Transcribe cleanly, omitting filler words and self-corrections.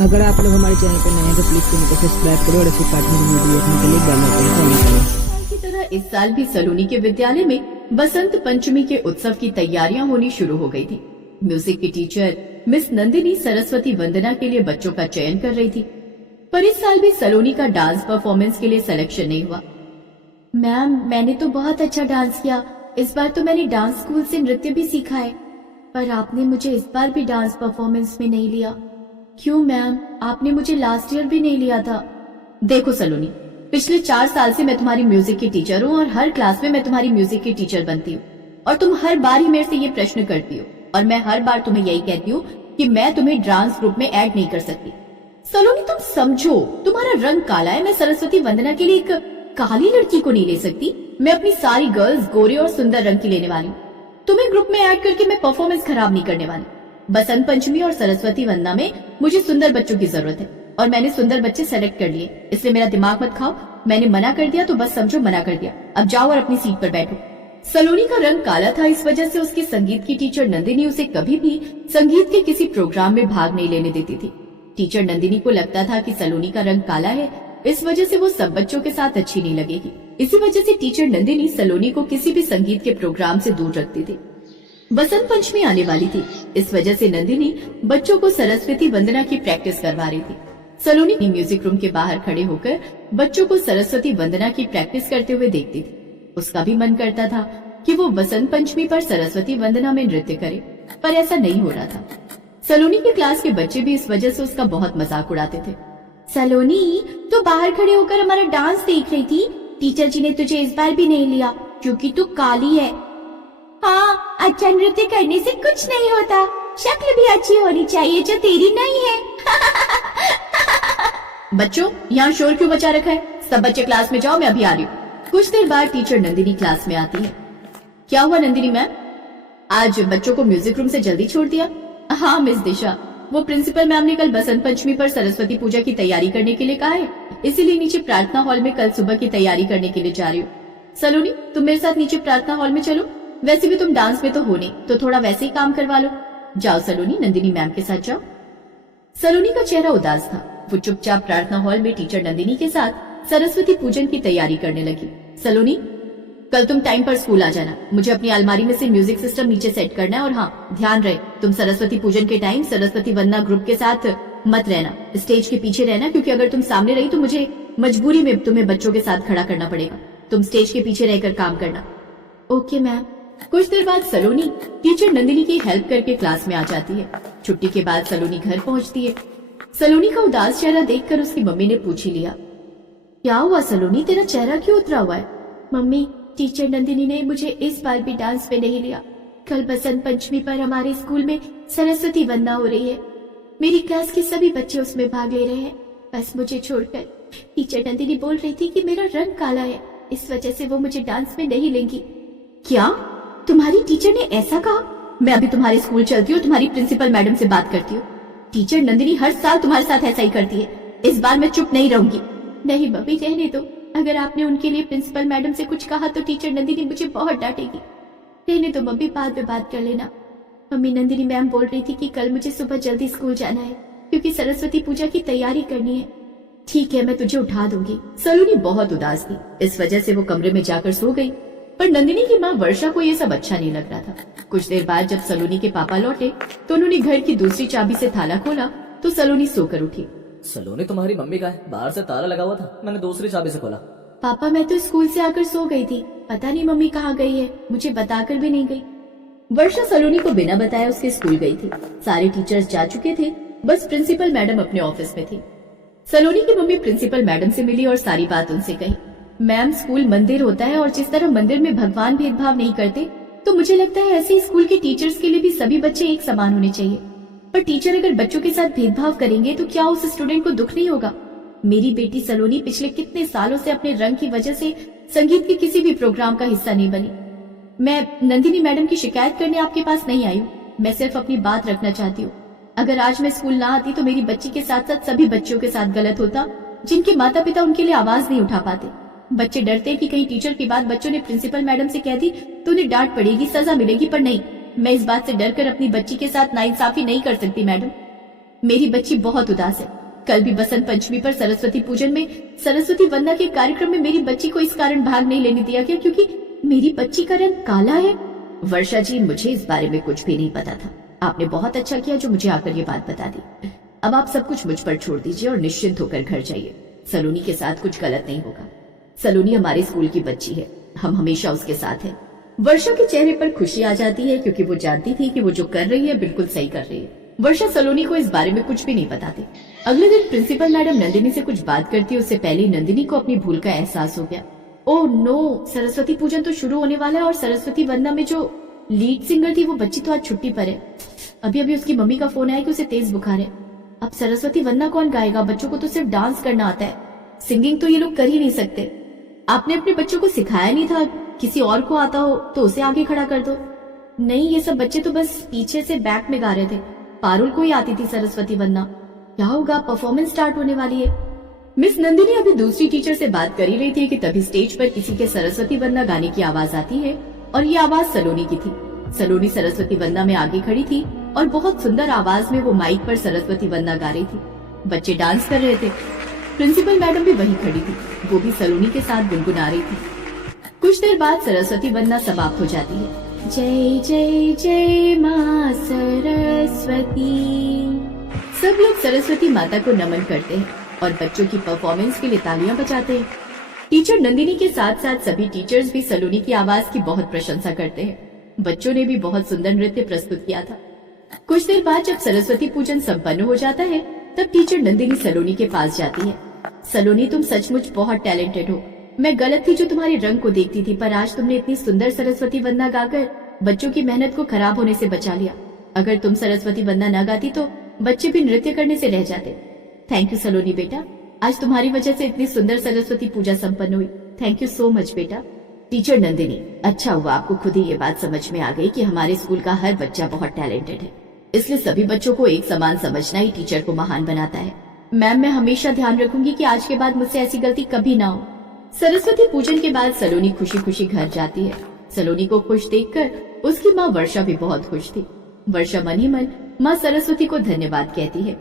अगर आप लोग हमारे चैनल पर नए हैं तो प्लीज चैनल को सब्सक्राइब करो और ऐसे कार्टून की वीडियो देखने के लिए बेल आइकन को ऑन करें। की तरह इस साल भी सलोनी के विद्यालय में बसंत पंचमी के उत्सव की तैयारियां होनी शुरू हो गई थी। म्यूजिक की टीचर मिस नंदिनी सरस्वती वंदना के लिए बच्चों का चयन कर रही थी, पर इस साल भी सलोनी का डांस परफॉर्मेंस के लिए सिलेक्शन नहीं हुआ। मैम, मैंने तो बहुत अच्छा डांस किया। इस बार तो मैंने डांस स्कूल से नृत्य भी सीखा है, पर आपने मुझे इस बार भी डांस परफॉर्मेंस में नहीं लिया। क्यों मैम? आपने मुझे लास्ट ईयर भी नहीं लिया था। देखो सलोनी, पिछले 4 साल से मैं तुम्हारी म्यूजिक की टीचर हूँ और हर क्लास में मैं तुम्हारी म्यूजिक की टीचर बनती हूँ, और तुम हर बार ही मेरे से ये प्रश्न करती हो, और मैं हर बार तुम्हें यही कहती हूँ कि मैं तुम्हें डांस ग्रुप में ऐड नहीं कर सकती। सलोनी, तुम समझो, तुम्हारा रंग काला है। मैं सरस्वती वंदना के लिए एक काली लड़की को नहीं ले सकती। मैं अपनी सारी गर्ल्स गोरे और सुंदर रंग की लेने वाली हूँ। तुम्हें ग्रुप में ऐड करके मैं परफॉर्मेंस खराब नहीं करने वाली। बसंत पंचमी और सरस्वती वंदना में मुझे सुंदर बच्चों की जरूरत है, और मैंने सुंदर बच्चे सेलेक्ट कर लिए, इसलिए मेरा दिमाग मत खाओ। मैंने मना कर दिया तो बस समझो मना कर दिया। अब जाओ और अपनी सीट पर बैठो। सलोनी का रंग काला था, इस वजह से उसकी संगीत की टीचर नंदिनी उसे कभी भी संगीत के किसी प्रोग्राम में भाग नहीं लेने देती थी। टीचर नंदिनी को लगता था कि सलोनी का रंग काला है, इस वजह से वो सब बच्चों के साथ अच्छी नहीं लगेगी। इसी वजह से टीचर नंदिनी सलोनी को किसी भी संगीत के प्रोग्राम से दूर रखती थी। बसंत पंचमी आने वाली थी, इस वजह से नंदिनी बच्चों को सरस्वती वंदना की प्रैक्टिस करवा रही थी। सलोनी म्यूजिक रूम के बाहर खड़े होकर बच्चों को सरस्वती वंदना की प्रैक्टिस करते हुए देखती थी। उसका भी मन करता था कि वो बसंत पंचमी पर सरस्वती वंदना में नृत्य करे, पर ऐसा नहीं हो रहा था। सलोनी के क्लास के बच्चे भी इस वजह से उसका बहुत मजाक उड़ाते थे। सलोनी, तो बाहर खड़े होकर हमारा डांस देख रही थी। टीचर जी ने तुझे इस बार भी नहीं लिया क्योंकि तू काली है। हाँ, अच्छा नृत्य करने से कुछ नहीं होता, शक्ल भी अच्छी होनी चाहिए जो तेरी नहीं है। बच्चों, यहाँ शोर क्यों मचा रखा है? सब बच्चे क्लास में जाओ, मैं अभी आ रही हूँ। कुछ देर बाद टीचर नंदिनी क्लास में आती है। क्या हुआ नंदिनी मैम, आज बच्चों को म्यूजिक रूम से जल्दी छोड़ दिया? हाँ मिस दिशा, वो प्रिंसिपल मैम ने कल बसंत पंचमी पर सरस्वती पूजा की तैयारी करने के लिए कहा है, इसीलिए नीचे प्रार्थना हॉल में कल सुबह की तैयारी करने के लिए जा रही हूँ। सलोनी, तुम मेरे साथ नीचे प्रार्थना हॉल में चलो। वैसे भी तुम डांस में तो हो नहीं, तो थोड़ा वैसे ही काम करवा लो। जाओ सलोनी, नंदिनी मैम के साथ जाओ। सलोनी का चेहरा उदास था। वो चुपचाप प्रार्थना हॉल में टीचर नंदिनी के साथ सरस्वती पूजन की तैयारी करने लगी। सलोनी, कल तुम टाइम पर स्कूल आ जाना। मुझे अपनी अलमारी में से म्यूजिक सिस्टम नीचे सेट करना है, और हाँ, ध्यान रहे तुम सरस्वती पूजन के टाइम सरस्वती वंदना ग्रुप के साथ मत रहना, स्टेज के पीछे रहना, क्योंकि अगर तुम सामने रही तो मुझे मजबूरी में तुम्हें बच्चों के साथ खड़ा करना पड़ेगा। तुम स्टेज के पीछे रहकर काम करना। Okay ma'am. कुछ देर बाद सलोनी टीचर नंदिनी की हेल्प करके क्लास में आ जाती है। छुट्टी के बाद सलोनी घर पहुंचती है। सलोनी का उदास चेहरा देखकर उसकी मम्मी ने पूछ ही लिया, क्या हुआ सलोनी, तेरा चेहरा क्यों उतरा हुआ है? मम्मी, टीचर नंदिनी ने मुझे इस बार भी डांस में नहीं लिया। कल बसंत पंचमी पर हमारे स्कूल में सरस्वती वंदना हो रही है। मेरी क्लास के सभी बच्चे उसमें भाग ले रहे हैं, बस मुझे छोड़कर। टीचर नंदिनी बोल रही थी कि मेरा रंग काला है, इस वजह से वो मुझे डांस में नहीं लेंगी। क्या तुम्हारी टीचर ने ऐसा कहा? मैं अभी तुम्हारे स्कूल चलती हूँ, तुम्हारी प्रिंसिपल मैडम से बात करती हूँ। टीचर नंदिनी हर साल तुम्हारे साथ ऐसा ही करती है, इस बार मैं चुप नहीं रहूंगी। नहीं मम्मी, रहने दो। अगर आपने उनके लिए प्रिंसिपल मैडम से कुछ कहा तो टीचर नंदिनी मुझे बहुत डांटेगी। रहने दो मम्मी, बाद में बात कर लेना। मम्मी, नंदिनी मैम बोल रही थी कि कल मुझे सुबह जल्दी स्कूल जाना है क्योंकि सरस्वती पूजा की तैयारी करनी है। ठीक है, मैं तुझे उठा दूंगी। सलोनी बहुत उदास थी, इस वजह से वो कमरे में जाकर सो गई। पर नंदिनी की माँ वर्षा को ये सब अच्छा नहीं लग रहा था। कुछ देर बाद जब सलोनी के पापा लौटे तो उन्होंने घर की दूसरी चाबी से ताला खोला तो सलोनी सोकर उठी। सलोनी, तुम्हारी मम्मी का है? बाहर से ताला लगा हुआ था, मैंने दूसरी चाबी से खोला। पापा, मैं तो स्कूल से आकर सो गई थी, पता नहीं मम्मी कहाँ गई है, मुझे बताकर भी नहीं गई। वर्षा सलोनी को बिना बताए उसके स्कूल गई थी। सारे टीचर्स जा चुके थे, बस प्रिंसिपल मैडम अपने ऑफिस में थी। सलोनी की मम्मी प्रिंसिपल मैडम से मिली और सारी बात उनसे कही। मैम, स्कूल मंदिर होता है और जिस तरह मंदिर में भगवान भेदभाव नहीं करते, तो मुझे लगता है ऐसे ही स्कूल के टीचर्स के लिए भी सभी बच्चे एक समान होने चाहिए। पर टीचर अगर बच्चों के साथ भेदभाव करेंगे तो क्या उस स्टूडेंट को दुख नहीं होगा? मेरी बेटी सलोनी पिछले कितने सालों से अपने रंग की वजह से संगीत के किसी भी प्रोग्राम का हिस्सा नहीं बनी। मैं नंदिनी मैडम की शिकायत करने आपके पास नहीं आई हूँ, मैं सिर्फ अपनी बात रखना चाहती हूँ। अगर आज मैं स्कूल ना आती तो मेरी बच्ची के साथ साथ सभी बच्चों के साथ गलत होता जिनके माता पिता उनके लिए आवाज नहीं उठा पाते। बच्चे डरते हैं कि कहीं टीचर की बात बच्चों ने प्रिंसिपल मैडम से कह दी तो उन्हें डांट पड़ेगी, सजा मिलेगी, पर नहीं, मैं इस बात से डरकर अपनी बच्ची के साथ नाइंसाफी नहीं कर सकती मैडम। मेरी बच्ची बहुत उदास है। कल भी बसंत पंचमी पर सरस्वती पूजन में सरस्वती वंदना के कार्यक्रम में मेरी बच्ची को इस कारण भाग नहीं लेने दिया गया क्योंकि मेरी बच्ची का रंग काला है। वर्षा जी, मुझे इस बारे में कुछ भी नहीं पता था। आपने बहुत अच्छा किया जो मुझे आकर ये बात बता दी। अब आप सब कुछ मुझ पर छोड़ दीजिए और निश्चिंत होकर घर जाइए। सलोनी के साथ कुछ गलत नहीं होगा। सलोनी हमारे स्कूल की बच्ची है, हम हमेशा उसके साथ हैं। वर्षा के चेहरे पर खुशी आ जाती है क्योंकि वो जानती थी कि वो जो कर रही है बिल्कुल सही कर रही है। वर्षा सलोनी को इस बारे में कुछ भी नहीं बताती। अगले दिन प्रिंसिपल मैडम नंदिनी से कुछ बात करती उससे पहले नंदिनी को अपनी भूल का एहसास हो गया। ओह नो, सरस्वती पूजन तो शुरू होने वाला है और सरस्वती वंदना में जो लीड सिंगर थी वो बच्ची तो आज छुट्टी पर है। अभी अभी उसकी मम्मी का फोन आया कि उसे तेज बुखार है। अब सरस्वती वंदना कौन गाएगा? बच्चों को तो सिर्फ डांस करना आता है, सिंगिंग तो ये लोग कर ही नहीं सकते। आपने अपने बच्चों को सिखाया नहीं था? किसी और को आता हो तो उसे आगे खड़ा कर दो। नहीं, ये सब बच्चे तो बस पीछे से बैक में गा रहे थे। पारुल को ही आती थी सरस्वती वंदना। क्या होगा, परफॉर्मेंस स्टार्ट होने वाली है। मिस नंदिनी अभी दूसरी टीचर से बात कर ही रही थी कि तभी स्टेज पर किसी के सरस्वती वंदना गाने की आवाज आती है और ये आवाज सलोनी की थी। सलोनी सरस्वती वंदना में आगे खड़ी थी और बहुत सुंदर आवाज में वो माइक पर सरस्वती वंदना गा रही थी। बच्चे डांस कर रहे थे। प्रिंसिपल मैडम भी वहीं खड़ी थी, वो भी सलोनी के साथ गुनगुना रही थी। कुछ देर बाद सरस्वती वंदना समाप्त हो जाती है। जय जय जय माँ सरस्वती। सब लोग सरस्वती माता को नमन करते हैं और बच्चों की परफॉर्मेंस के लिए तालियां बजाते हैं। टीचर नंदिनी के साथ साथ सभी टीचर्स भी सलोनी की आवाज की बहुत प्रशंसा करते हैं। बच्चों ने भी बहुत सुंदर नृत्य प्रस्तुत किया था। कुछ देर बाद जब सरस्वती पूजन संपन्न हो जाता है तब टीचर नंदिनी सलोनी के पास जाती है। सलोनी, तुम सचमुच बहुत टैलेंटेड हो। मैं गलत थी जो तुम्हारे रंग को देखती थी, पर आज तुमने इतनी सुंदर सरस्वती वंदना गाकर बच्चों की मेहनत को खराब होने से बचा लिया। अगर तुम सरस्वती वंदना न गाती तो बच्चे भी नृत्य करने से रह जाते। थैंक यू सलोनी बेटा, आज तुम्हारी वजह से इतनी सुंदर सरस्वती पूजा संपन्न हुई। थैंक यू सो मच बेटा। टीचर नंदिनी, अच्छा हुआ आपको खुद ही ये बात समझ में आ गई कि हमारे स्कूल का हर बच्चा बहुत टैलेंटेड है, इसलिए सभी बच्चों को एक समान समझना ही टीचर को महान बनाता है। मैम, मैं हमेशा ध्यान रखूंगी कि आज के बाद मुझसे ऐसी गलती कभी ना हो। सरस्वती पूजन के बाद सलोनी खुशी खुशी घर जाती है। सलोनी को खुश देखकर उसकी माँ वर्षा भी बहुत खुश थी। वर्षा मन ही मन माँ सरस्वती को धन्यवाद कहती है।